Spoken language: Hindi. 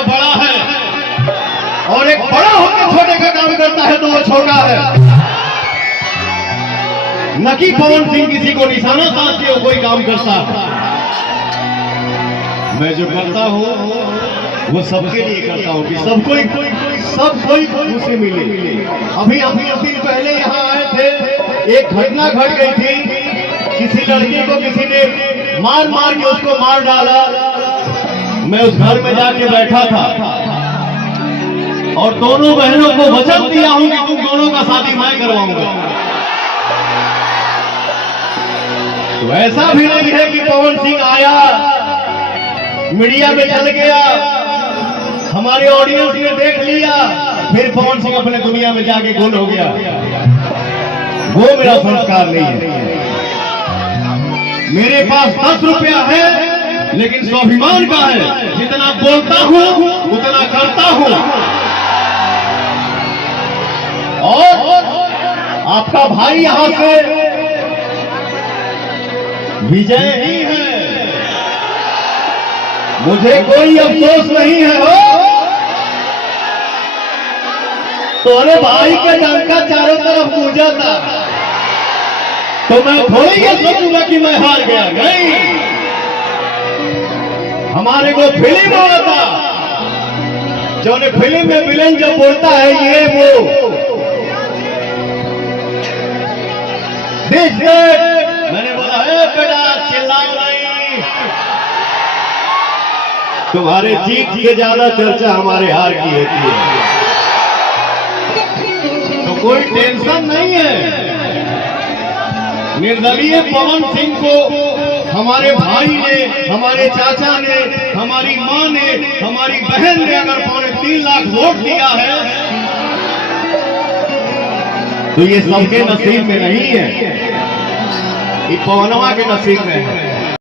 वो बड़ा है, और एक बड़ा होकर छोटे का काम करता है तो वो छोटा है। न कि पवन सिंह किसी को निशाना साध के कोई काम करता है। मैं जो करता हूँ वो सबके लिए करता हूँ कि सब कोई उसे मिले। अभी दिन पहले यहाँ आए थे, एक घटना घट गई थी। किसी लड़की को किसी ने मार के उसको मार डाला। मैं उस घर में जाके बैठा था और दोनों बहनों को वचन दिया हूं कि तुम दोनों का शादी मैं करवाऊंगा। तो ऐसा भी नहीं है कि पवन सिंह आया, मीडिया में चल गया, हमारे ऑडियंस ने देख लिया, फिर पवन सिंह अपने दुनिया में जाके गुल हो गया। वो मेरा संस्कार नहीं है। मेरे पास 10 रुपया है लेकिन स्वाभिमान का है। जितना बोलता हूं उतना करता हूं। और आपका भाई यहां से विजय ही है, मुझे कोई अफसोस नहीं है। हो तो अरे भाई का डंका चारों तरफ गूंजा था, तो मैं थोड़ी ये सोचूंगा कि मैं हार गया। नहीं, हमारे को फिल्म हो रहा था, जो ने फिल्म में विलेन जो बोलता है ये वो मैंने बोला है बेटा चिल्लाओ नहीं, तुम्हारे जीत की ज्यादा चर्चा हमारे हार की होती है। तो कोई टेंशन नहीं है। निर्दलीय पवन सिंह को हमारे भाई ने, हमारे चाचा ने, हमारी मां ने, हमारी बहन ने अगर 3.25 लाख वोट दिया है तो ये सबके नसीब में नहीं है, ये पवनवा के नसीब में है।